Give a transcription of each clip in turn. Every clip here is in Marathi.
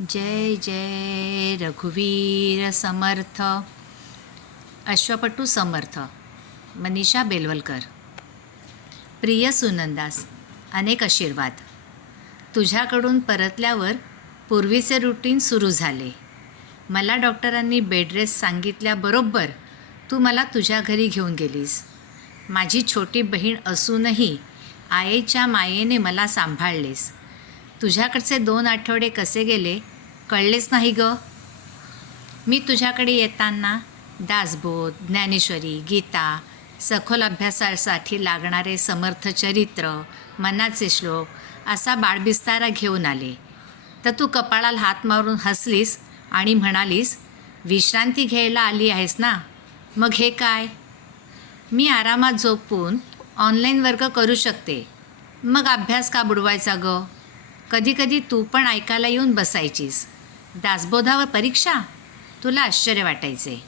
जय जय रघुवीर समर्थ अश्वपटू समर्थ मनीषा बेलवलकर. प्रिय सुनंदास अनेक आशीर्वाद. तुझ्याकडून परतल्यावर पूर्वीचे रुटीन सुरू झाले. मला डॉक्टरांनी बेडरेस सांगितल्याबरोबर तू मला तुझ्या घरी घेऊन गेलीस. माझी छोटी बहीण असूनही आईच्या मायेने मला सांभाळलेस. तुझ्याकडचे दोन आठवडे कसे गेले कळलेच नाही ग. मी तुझ्याकडे येताना दासबोध ज्ञानेश्वरी गीता सखोल अभ्यासासाठी लागणारे समर्थ चरित्र मनाचे श्लोक असा बाळबिस्तारा घेऊन आले. तर तू कपाळाला हात मारून हसलीस आणि म्हणालीस विश्रांती घ्यायला आली आहेस ना? मग हे काय? मी आरामात झोपून ऑनलाईन वर्ग करू शकते. मग अभ्यास का बुडवायचा ग? कधीकधी तू पण ऐकायला येऊन बसायचीस. दासबोधावर परीक्षा? तुला आश्चर्य वाटायचे.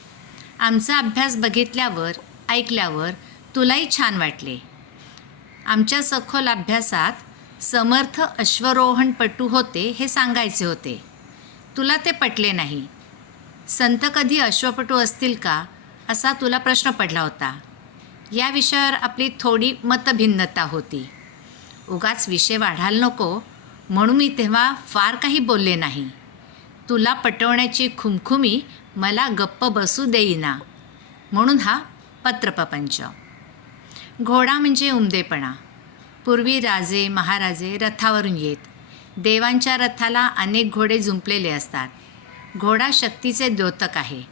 आमचा अभ्यास बघितल्यावर ऐकल्यावर तुलाही छान वाटले. आमच्या सखोल अभ्यासात समर्थ अश्वरोहणपटू होते हे सांगायचे होते. तुला ते पटले नाही. संत कधी अश्वपटू असतील का? असा तुला प्रश्न पडला होता. या विषयावर आपली थोडी मतभिन्नता होती. उगाच विषय वाढायला नको. म्हणून मी तेव्हा फार काही बोलले नाही. तुला पटवण्याची खुमखुमी मला गप्प बसू देईना. म्हणून हा पत्रप्रपंच. घोडा म्हणजे उमदेपणा. पूर्वी राजे महाराजे रथावरून येत. देवांच्या रथाला अनेक घोडे जुंपलेले असतात. घोडा शक्तीचे द्योतक आहे.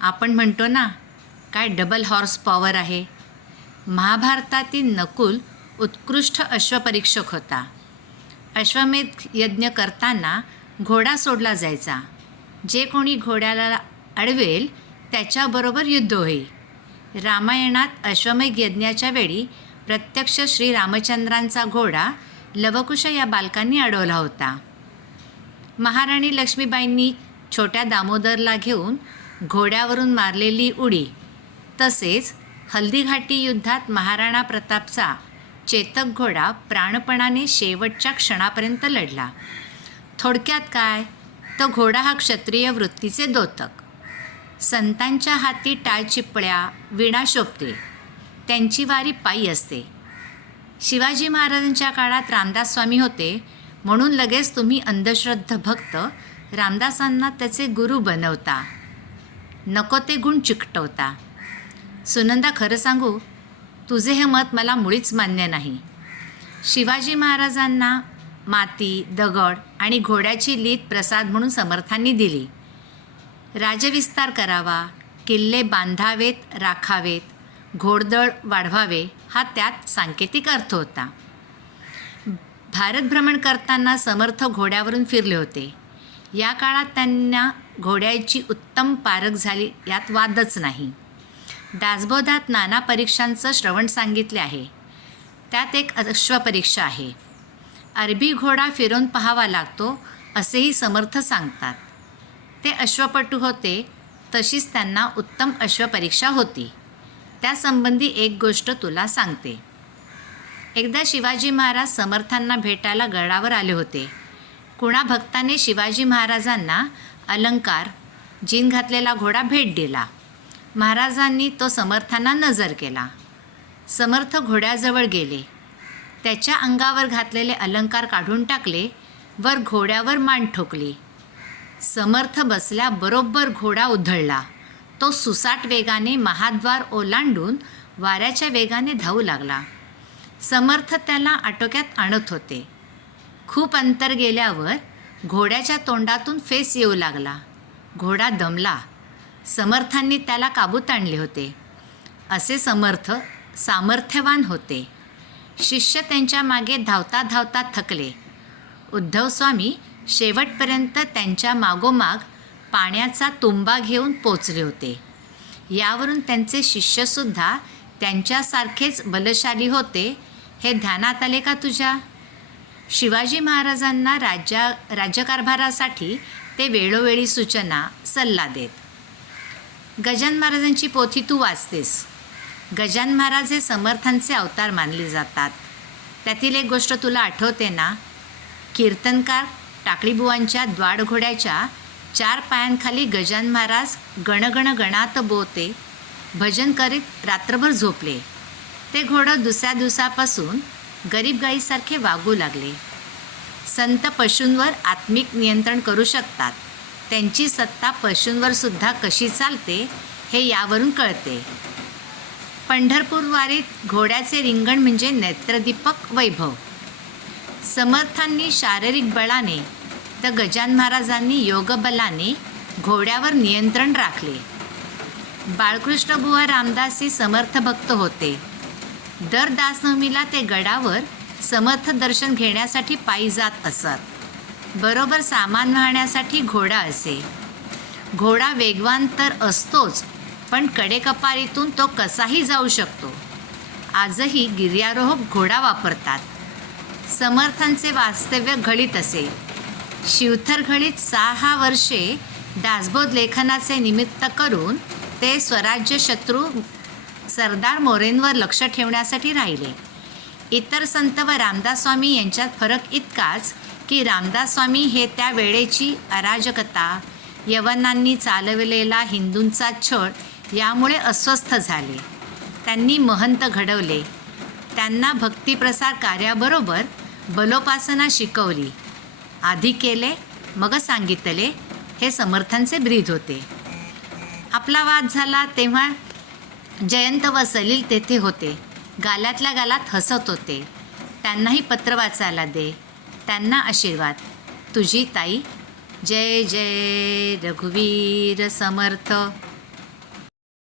आपण म्हणतो ना काय डबल हॉर्स पॉवर आहे? महाभारतातील नकुल उत्कृष्ट अश्वपरीक्षक होता. अश्वमेध यज्ञ करताना घोडा सोडला जायचा. जे कोणी घोड्याला अडवेल त्याच्याबरोबर युद्ध होईल. रामायणात अश्वमेध यज्ञाच्या वेळी प्रत्यक्ष श्री रामचंद्रांचा घोडा लवकुश या बालकांनी अडवला होता. महाराणी लक्ष्मीबाईंनी छोट्या दामोदरला घेऊन घोड्यावरून मारलेली उडी. तसेच हल्दीघाटी युद्धात महाराणा प्रतापचा चेतक घोडा प्राणपणाने शेवटच्या क्षणापर्यंत लढला. थोडक्यात काय? तर घोडा हा क्षत्रिय वृत्तीचे दोतक. संतांच्या हाती टाळचिपळ्या विणा शोभते. त्यांची वारी पायी असते. शिवाजी महाराजांच्या काळात रामदास स्वामी होते म्हणून लगेच तुम्ही अंधश्रद्ध भक्त रामदासांना त्याचे गुरु बनवता. नको ते गुण चिकटवता. सुनंदा खरं सांगू तुझे हे मत मला मुळीच मान्य नाही. शिवाजी महाराजांना माती दगड आणि घोड्याची लीत प्रसाद म्हणून समर्थांनी दिली. राजविस्तार करावा किल्ले बांधावेत राखावेत घोडदळ वाढवावे हा त्यात सांकेतिक अर्थ होता. भारत भ्रमण करताना समर्थ घोड्यावरून फिरले होते. या काळात त्यांना घोड्याची उत्तम पारख झाली यात वादच नाही. दासबोधात नाना परीक्षांचं श्रवण सांगितले आहे. त्यात एक अश्वपरीक्षा आहे. अरबी घोडा फिरून पाहावा लागतो असेही समर्थ सांगतात. ते अश्वपटू होते तशीच त्यांना उत्तम अश्वपरीक्षा होती. त्यासंबंधी एक गोष्ट तुला सांगते. एकदा शिवाजी महाराज समर्थांना भेटायला गडावर आले होते. कुणा भक्ताने शिवाजी महाराजांना अलंकार जीन घातलेला घोडा भेट दिला. महाराजांनी तो समर्थांना नजर केला. समर्थ घोड्याजवळ गेले. त्याच्या अंगावर घातलेले अलंकार काढून टाकले वर घोड्यावर मान ठोकली. समर्थ बसल्याबरोबर घोडा उधळला. तो सुसाट वेगाने महाद्वार ओलांडून वाऱ्याच्या वेगाने धावू लागला. समर्थ त्याला आटोक्यात आणत होते. खूप अंतर गेल्यावर घोड्याच्या तोंडातून फेस येऊ लागला. घोडा दमला. समर्थांनी त्याला काबूत आणले होते. असे समर्थ सामर्थ्यवान होते. शिष्य त्यांच्या मागे धावता धावता थकले. उद्धव स्वामी शेवटपर्यंत त्यांच्या मागोमाग पाण्याचा तुंबा घेऊन पोचले होते. यावरून त्यांचे शिष्यसुद्धा त्यांच्यासारखेच बलशाली होते. हे ध्यानात आले का तुझ्या? शिवाजी महाराजांना राज्या राज्यकारभारासाठी ते वेळोवेळी सूचना सल्ला देत. गजान महाराजांची पोथी तू वाचतेस. गजान महाराज हे समर्थांचे अवतार मानले जातात. त्यातील एक गोष्ट तुला आठवते ना? कीर्तनकार टाकळीबुवांच्या द्वाडघोड्याच्या चार पायांखाली गजान महाराज गणगण गणात बोते भजन करीत रात्रभर झोपले. ते घोडं दुसऱ्या दिवसापासून गरीब गाईसारखे वागू लागले. संत पशूंवर आत्मिक नियंत्रण करू शकतात. त्यांची सत्ता पशूंवर सुद्धा कशी चालते हे यावरून कळते. पंढरपूर वारीत घोड्याचे रिंगण म्हणजे नेत्रदीपक वैभव. समर्थांनी शारीरिक बळाने तर गजान महाराजांनी योगबलाने घोड्यावर नियंत्रण राखले. बाळकृष्ण बुवा रामदास हे समर्थ भक्त होते. दर दासनवमीला ते गडावर समर्थ दर्शन घेण्यासाठी पायी जात असत. बरोबर सामान वाहण्यासाठी घोडा असे. घोडा वेगवान तर असतोच पण कडेकपारीतून तो कसाही जाऊ शकतो. आजही गिर्यारोहक घोडा वापरतात. समर्थांचे वास्तव्य घडीत असे. शिवथर घडीत सहा वर्षे दासबोध लेखनाचे निमित्त करून ते स्वराज्य शत्रू सरदार मोरेंवर लक्ष ठेवण्यासाठी राहिले. इतर संत व रामदास स्वामी यांच्यात फरक इतकाच की रामदास स्वामी हे त्या वेळेची अराजकता यवनांनी चालवलेला हिंदूंचा छळ यामुळे अस्वस्थ झाले. त्यांनी महंत घडवले. त्यांना भक्तिप्रसार कार्याबरोबर बलोपासना शिकवली. आधी केले मग सांगितले हे समर्थांचे ब्रीद होते. आपला वाद झाला तेव्हा जयंत व सलील तेथे होते. गालातल्या गालात हसत होते. त्यांनाही पत्र वाचायला दे. त्यांना आशीर्वाद. तुझी ताई. जय जय. रघुवीर समर्थ.